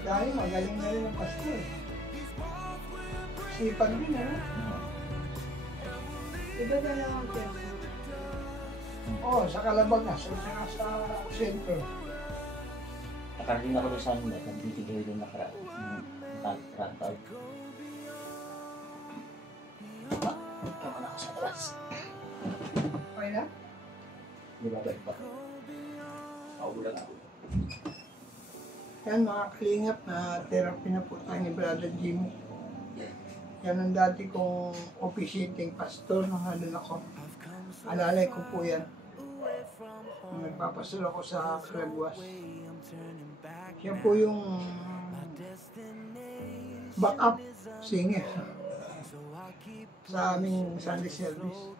Dahil magaling na rin ang pastor. Sipag din, ano? Iba na lang ang pera. Oo, sa Calabag na, sa sentro. Nakarating ako doon sa amin at nagbibigay doon nakaraan. Taon. Tama na ako sa class. Okay na? Di ba ba pa? Paulang ako. Yan mga kalingap na therapy na po tayo ni Brother Jimmy. Yan ang dati kong officiating pastor nung halun ako. Alalay ko po yan. Nagpapastor ako sa Caraguas. Siya po yung backup singer sa aming Sunday service.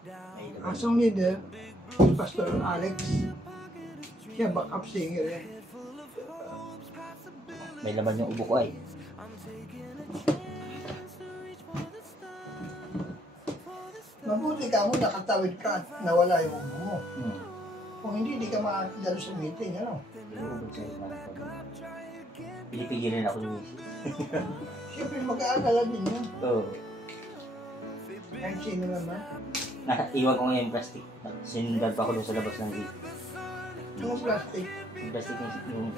Ang song leader, Pastor Alex. Siya backup singer yan. May laman yung ubo ko ay. Mabuti ka mo, nakatawid ka at nawala yung ubo mo. Hmm. Kung hindi, di ka makakadalo sa meeting, ano? Pinubog sa iba. Pinipigilan ako ng misis. Siyempre, mag-aalala din yun. Oo. Kahit sino naman. Iwan ko ngayon yung plastic. Sinundan pa ako doon sa labas ng gate. Yung plastic. Yung plastic yung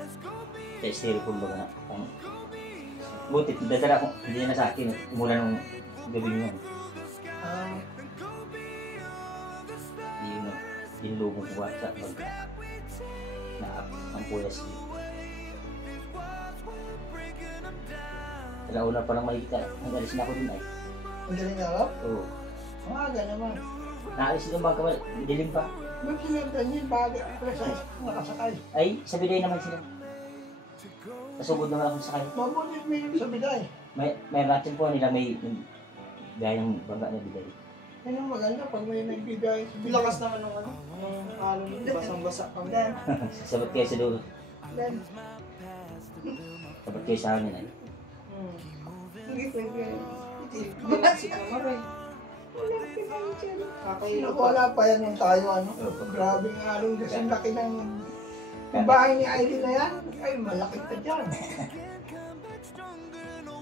sa styrofoam baga na. Buti, dadala ko. Hindi na sa akin. Umulan ng gabi yun. Ah, Yung dinulubong ko sa pag na ang puyas. Alauna pa lang makikita. Nag-alis na ako dun ay. madaling araw? Oo. Umaga naman. Naalis yung mga kamay. Dilim pa. Ba't sinundan yun? Bakit sa nakasakay? Ay, sa biday naman sila. Nasugod naman ako sa kanya. Mabuti may sa biday. May ratin po nila may gayang bangga na biday. Yan ang maganda pag may nagbibigay sa biday. Lakas naman ng ano, ng halo nun, basang-basa kami. Dan, Sabat kayo sa dulo. dan. Sabat kayo sa amin ay. Hindi pwede. Bakit naman rin? Wala pinang dyan. Kakahilo Naku, pa. wala pa yan nung tayo, ano? Grabe nga rin kasi ang laki ng yung bahay ni Aileen na yan. Ay, malaki pa dyan.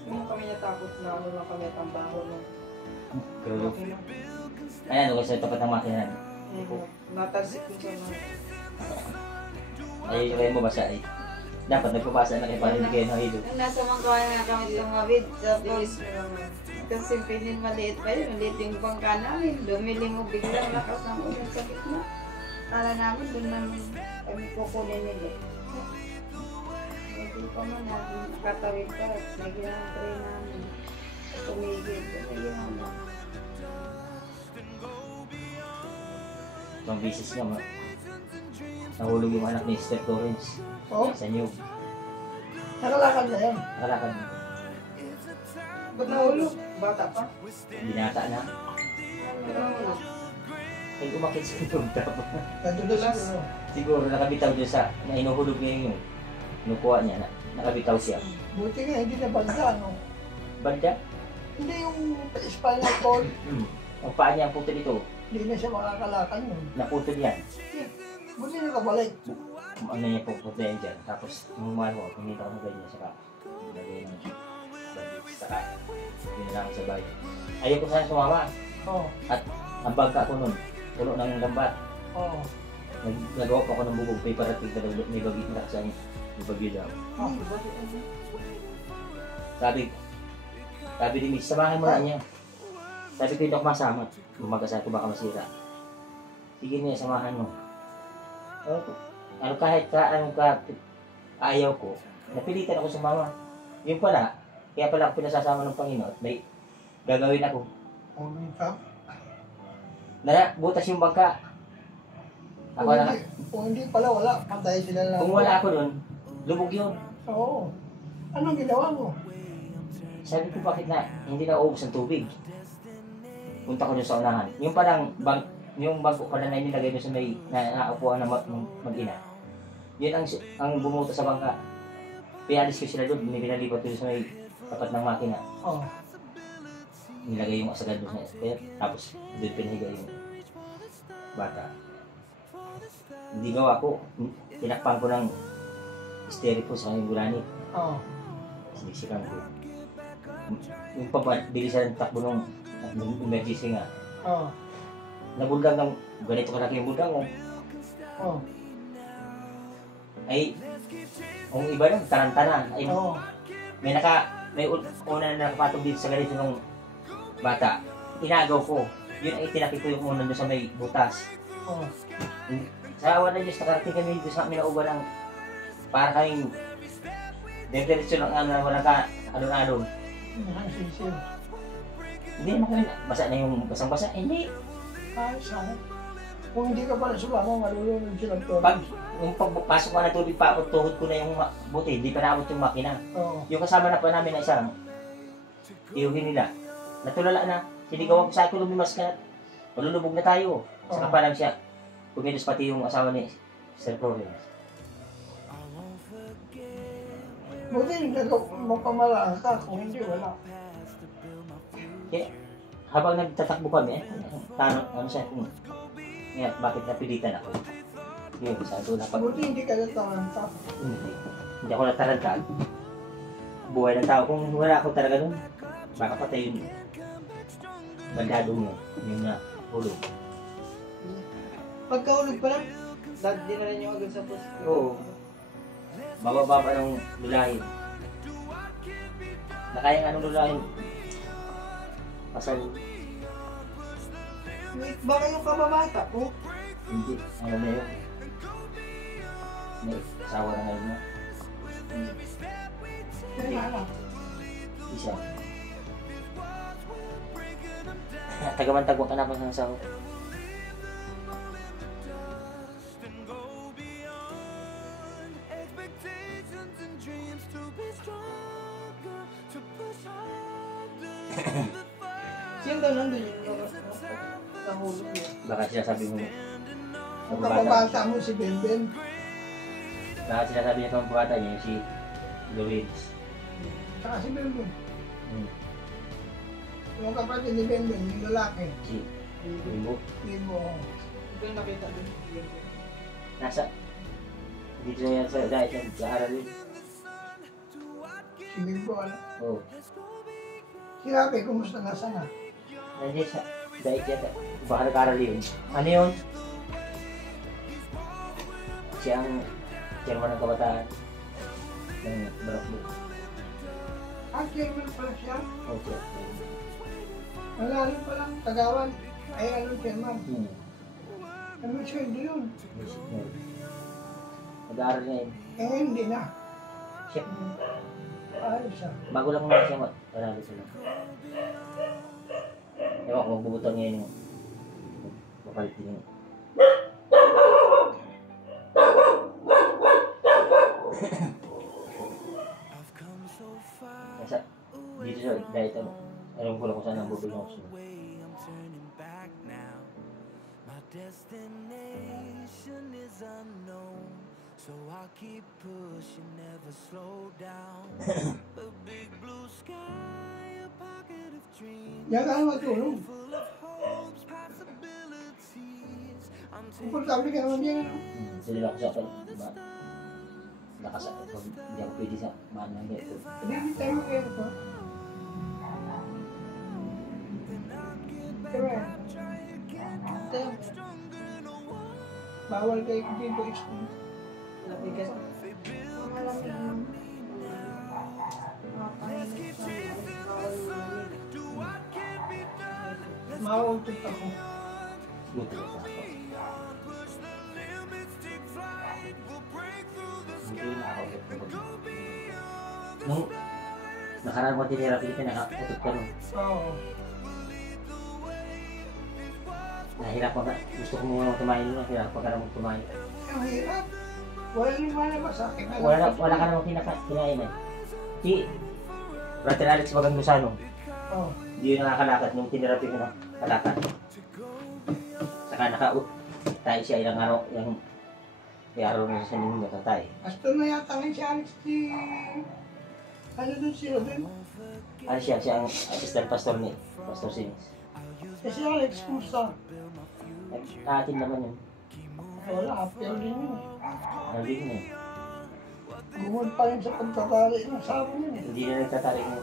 Nung kami natakot na ano lang kami at ang baho nung Pero, makina. ayan, doon sa tapat ng makina. Natalsik yung sa mga. Ay, yung kayo mabasa ay. Dapat nagpapasa na kayo para hindi kayo nakahilo. Nung nasa Mangkawan nga kami tumawid, tapos Bilis mo naman. kasi pinin maliit pa yun, maliit yung bangka namin. Dumiling mo biglang lakas ng ulan sa gitna. Kala namin doon namin kami kukunin nila. Hindi pa man natin nakatawid pa at nagyan ang tray namin. Tumigil. Nagyan lang. Ibang bisis nga, nahulog yung anak ni Steph Torrens Oh, sa New. nakalakad na yan. Nakalakad. Ba't nahulog? Bata pa? Binata na. Ay, umakit sa loob tapos. Nadulas siguro. Siguro nakabitaw dyan sa, na inuhulog niya yung kinukuha niya na nakabitaw siya. Buti nga hindi na banda, no? Banda? Hindi yung spinal cord, Ang paa niya ang puto dito. hindi na siya makakalakad nun. Naputol yan. Buti nakabalik. Ano niya po puto yan dyan. Tapos, nung mahal ko, pumunta ko ng ganyan. Saka, nilagay ng bandit. Saka, ginala ko sa bahay. Ayaw ko sana sumama. Oo. Ang bangka ko nun, puno ng lambat. Oo. Nagawa pa ako ng bubog. May parating na may bagyo na sa niya. May bagyo daw. Sabi ni Miss, samahan mo na niya. Sabi ko, hindi ako masama. Mag-asal ko baka masira. Sige niya, samahan mo. Ano kahit ayaw ko, napilitan ako sumama. Yung pala, kaya pala ako pinasasama ng Panginoon at may gagawin ako. Butas yung bangka. Ako na, Kung hindi pala, wala. Patay sila lang. kung wala ako nun, lubog yun. Oo. Anong ginawa mo? Sabi ko, bakit na hindi na uubos ng tubig? Punta ko dun sa unahan. Yung parang, yung bangko pala na nilagay doon sa may naupuan na mag-ina. Yun ang bumuto sa bangka. Pialis ko sila doon, pinalipat doon sa may tapat ng makina. Oo. Nilagay yung asagad doon sa esper, tapos doon pinahiga yung bata. Hindi gawa ko, tinakpan ko ng stereo po sa kanyang gulani. Oo. Sinisikan ko. Yung bilisan ng takbo ng emergency nga. Oo. Nabulgang ng ganito kalaki yung bulgang. Oo. Ay, ang iba lang, tarantana. Ay, Oo. may una na nakapatong dito sa ganito ng bata. Inagaw ko. Yun ay tinakit ko yung una doon sa may butas. Oo. Sa awa na Diyos, nakarating kami dito sa amin na uba ng para kaming diretso lang walang alon-alon. Nakasisil. Hindi naman kami, basa na yung basang-basa. Hindi. Ayos ha. Kung hindi ka pala sumama, malulunod sila to. Yung pagpasok ko na tubig pa ako, tuhod ko na yung buti, hindi pa naabot yung makina. Oo. Yung kasama na pa namin na isang, iuhin nila. Natulala na, sinigawan ko sa akin, lumimas ka na, malulubog na tayo. Saka parang siya, kumilos pati yung asawa ni Sir Florence. Buti yung magpamalaan ka, kung hindi wala. Kaya, habang nagtatakbo kami, ano siya, bakit napilitan ako? Yun, sabi ko na pag... Buti hindi ka nataranta. Hindi ako natarantag. Buhay ng tao. Kung wala ako talaga nun, baka patay yun. Bandado mo, yung nahulog. Pagkahulog pa lang, di na rin yung agad sa post. Oo. Bababa pa ng lulahin. Nakayang anong lulahin? Pasal, Baka yung kababata po. hindi. Ano na yun? May asawa na ngayon na. Kaya nga lang. Isa. Tagamantagwang ka na pa sa asawa. Sino daw nandun yung nahulog yun? Baka sinasabi mo, Ang kababata mo si Benben. baka sinasabi niya sa mga bata niya, si Luis. Saka si Benben. Hmm. Yung kapatid ni Benben, yung lalaki. Si Limbo. Libo. Ito yung nakita din. Nasa, dito na yan sa dahil yan, sa aral yun. Si Libo, ano? Oo. Si Rapi, kumusta na sana? Nandiyan sa dahil yan, baka nag-aral yun. Ano yun? Siya ang chairman ng kabataan ng Barokbo. Ah, chairman pala siya. Okay. Malalim pa lang, Tagawan. Ay, ano, chairman. Ano siya, hindi yun. Nag-aaral na yun. Eh, ngayon hindi na. Siya, Ayos siya. bago lang naman siya mag-aaral sila. Ewan ko, magbubutang ngayon yung mapalit din yun. Kasi dito siya, dahil ito, alam ko lang kung saan ang bubig ng gusto. So I keep pushing, never slow down. A big blue sky, a pocket of dreams. Yan ka na matulog. Full of hopes, possibilities. I'm Komportable ka naman yan, ano? Sila ako sa akin, diba? Nakasakit ko, hindi ako pwede sa mahal ng ganito. Hindi tayo mag-air ko. Pero, tayo. Bawal kayo dito explain. Labigas. Ang malamig naman. Makapahinit siya. Bawal malamig. Mauutot ako. Buti ka sa ako. Buti na ako. Nung nakaraan mo tinirapin kita, nakautot ka nun. Oo. Nahirap ka, gusto ko muna tumahin nun, nahirap ka naman tumahin. Ang hirap. Wala nang malabas sa akin. Wala ka namang kinain eh. Si Brother Alex Magang Luzano, Oo. hindi yun nakakalakad nung tinirapin ko na kalakad. Saka tayo siya ilang araw, yung araw na sa ninyo tatay. Hasta na yata ngayon si Alex di... Ano dun siya dun? Ano siya ang assistant pastor ni Pastor Sinis. Kasi Alex, kumusta? Atin naman yun. Wala, pero din yun. Ano din yun eh. Bumod pa rin sa pagtatali ng sabon yun eh. Hindi na nagtatarik na.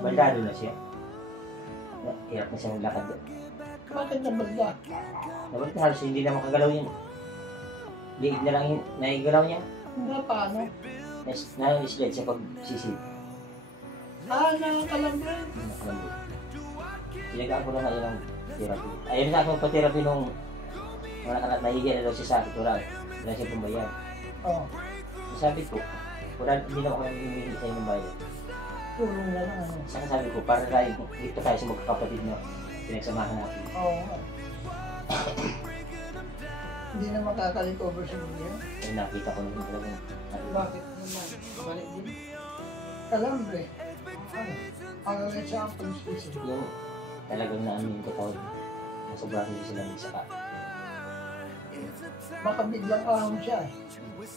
Baldado na siya. Hirap na siya maglakad doon. Bakit nabalda? Nabalda halos hindi na makagalaw yun. Liig na lang yung naigalaw niya. Hindi, paano? Na-slide siya pag sisid. Nakakalambre. Sinagaan ko na nga yun ang therapy. Ayun na akong pa-therapy nung mga anak nahihiya na daw siya sa akin. Wala siya pumbayad. Oo. Sabi ko, hindi na ako humihingi sa inyong bayad. Tulong na lang ano. Saka sabi ko, para tayo, dito tayo sa magkakapatid na pinagsamahan natin. Oo. Hindi na makaka-recover sa mga yan. Ay nakita ko naman talaga. Bakit naman? Balik din. Kalambre. Ano? Ang example species. Yung talagang naamin ko tawag. Nasobrahan din sila ng saka. Baka biglang ahon siya eh.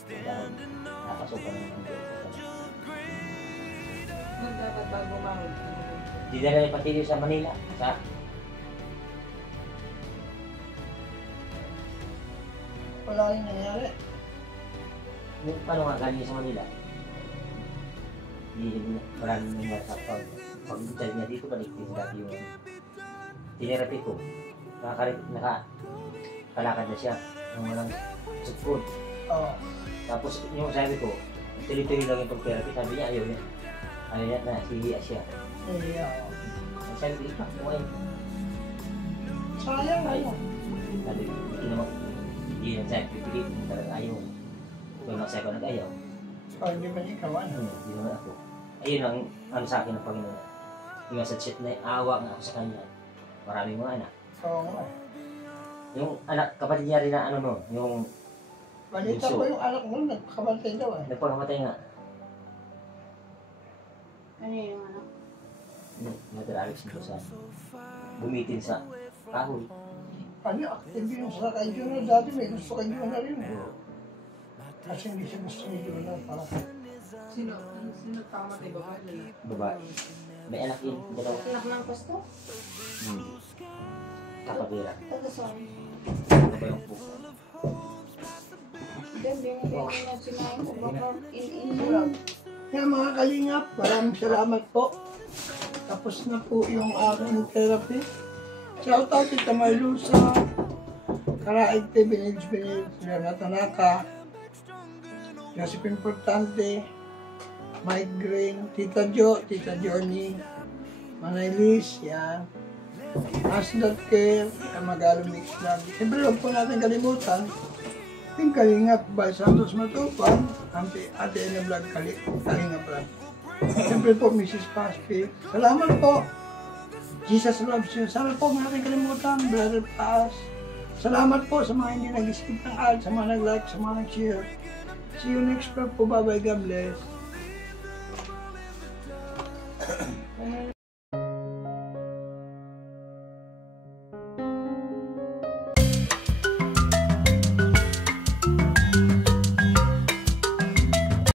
Dahil nakasupa naman ang Diyos. Nung dapat bago mahod. Di na rin patigil sa Manila. Sa Wala rin nangyari. yung paano nga galing sa Manila. Hindi maraming nangyari sa pag-intay niya dito balik din dati yung tinerapi ko. Nakakalakad na siya. Yung walang support. Oo. Tapos yung sabi ko, tuloy-tuloy lang yung pag-therapy. Sabi niya ayaw niya. Ayaw niya na hihiya siya. Eh, Sabi ko, ikaw, buhay. sayang ano. Sabi ko, hindi na sabi, pipilit. Talagang ayaw. Kung nasa ko nag-ayaw. Oh, hindi ba ikaw ano? Hindi naman ako. Ayun ang ano sa akin ng Panginoon. Yung sa chat na awa nga ako sa kanya. Maraming mga anak. Oo nga. Yung anak, kapatid niya rin na ano no, yung Balita ko yung anak mo, nagkakamatay daw eh. nagpakamatay nga. Ano yung ano? Yung Mother Alex nito sa bumitin sa kahoy. Ano, active yung sa kay Junior dati, may gusto kay Junior rin eh. Kasi hindi siya gusto ni Junior para. Sino tama kay babae nila? Babae. May anak yun, dalawa. Anak ng pasto? Kapatira. Taga saan? Ano ba yung puso? Then, binigay ko na sinayin ko. Baka in-in. Kaya mga kalingap, maraming salamat po. Tapos na po yung aking therapy. Shout out Tita Marlusa, Karaig Binage, Sila Tanaka, Joseph Importante, Mike Green, Tita Jo, Tita Johnny, Manay Liz, yan. Asdot Care, Magalo Mix Vlog. Siyempre huwag po natin kalimutan. Yung Kalingap by Santos Matupan, Ate Ena Vlog, Kalingap Vlog. Siyempre po, Mrs. Paspi. Salamat po. Jesus loves you. Sana po natin kalimutan, Brother Paz. Salamat po sa mga hindi nag-skip ng ad, sa mga nag-like, sa mga nag-share. See you next vlog po. Bye-bye. God bless.